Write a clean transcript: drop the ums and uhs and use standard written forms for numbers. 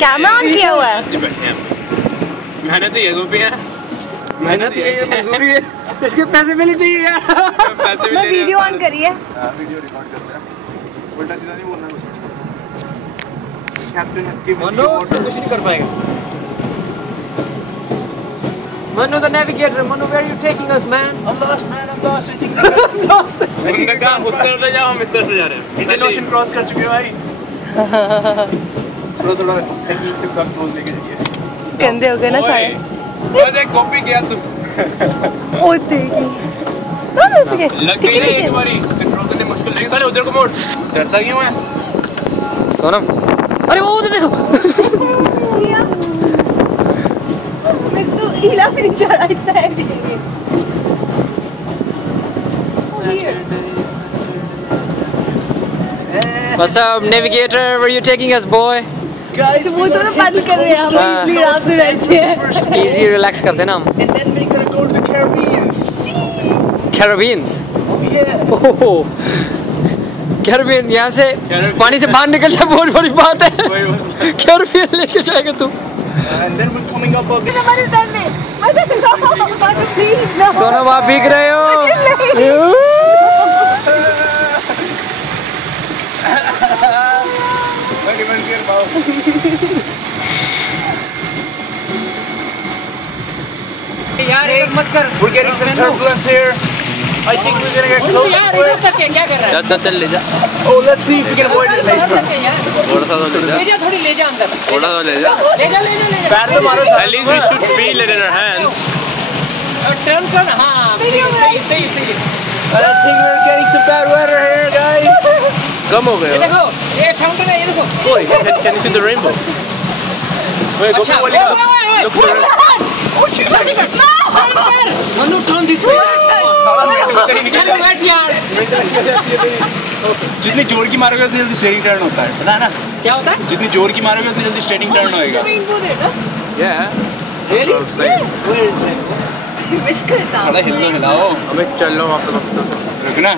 Camera on किया हुआ है। मेहनत ही है जो भी है, मेहनत ही है, मजदूरी है, इसके पैसे मिलने चाहिए यार। पैसे मैं वीडियो ऑन करी है। वीडियो रिकॉर्ड करते हैं, उल्टा सीधा नहीं बोलना कुछ। कैप्टन की मनो कुछ नहीं कर पाएगा। Manu the navigator, Manu where are you taking us man? I'm lost man, I'm lost. I think Lost. उन्होंने कहा उस तरफ ले जाओ, हम इस तरफ ले जा रहे हैं। इंडियन ओशन क्रॉस कर चुके हैं भाई। थोड़ा थोड़ा तक क्लोज लेके जाइए। गंदे हो गए ना सारे। बस एक कॉपी किया तू। ओ तेरी। लग गई ना एक बारी, कंट्रोल करने मुश्किल नहीं। साले उधर को मोड़। डरता क्यों है? सोनम। अरे वो उधर देखो। हिला भी नहीं चला इतना है भी। What's up, navigator? Where are you taking us, boy? Guys, वो दोनों पानी कर रहे हैं, हम इसलिए रात में रहते हैं। Easy, relax करते ना हम। and then we're gonna go to the Caribbean. Caribbean. Oh yeah. Oh, Caribbean यहाँ से पानी से बाहर निकल जाए बहुत बड़ी बात है। Caribbean लेके जाएगा तू। And then we're coming up a bit. हमारे डर में मत लो प्लीज ना। सोनम आप भीग रहे हो। यार मत कर। We're getting some turbulence here. I think we're gonna get close. यार इधर तक क्या कर रहा है? चल ले जा। Oh, let's see if we can avoid it later. थोड़ा सा तो ले जा। ले जा थोड़ी ले जा अंदर। थोड़ा सा ले जा। ले जा ले जा ले जा। पैर तो मारो। At least we should feel it in our hands. Turn कर हाँ सही सही सही। I think we're getting some bad weather here, guys. कम हो गए। ये देखो ये फाउंटेन है ये देखो। Boy, can you see the rainbow? Wait, go for it. Look for it. Manu, turn this way. जितनी जोर की मारोगे उतनी जल्दी स्टेयरिंग टर्न होता है, पता है ना? क्या होता है? जितनी जोर की मारोगे उतनी जल्दी स्टेयरिंग टर्न होएगा। Yeah. Really? मिस करता हूँ। थोड़ा हिलाओ। अबे चलो वापस रुकना।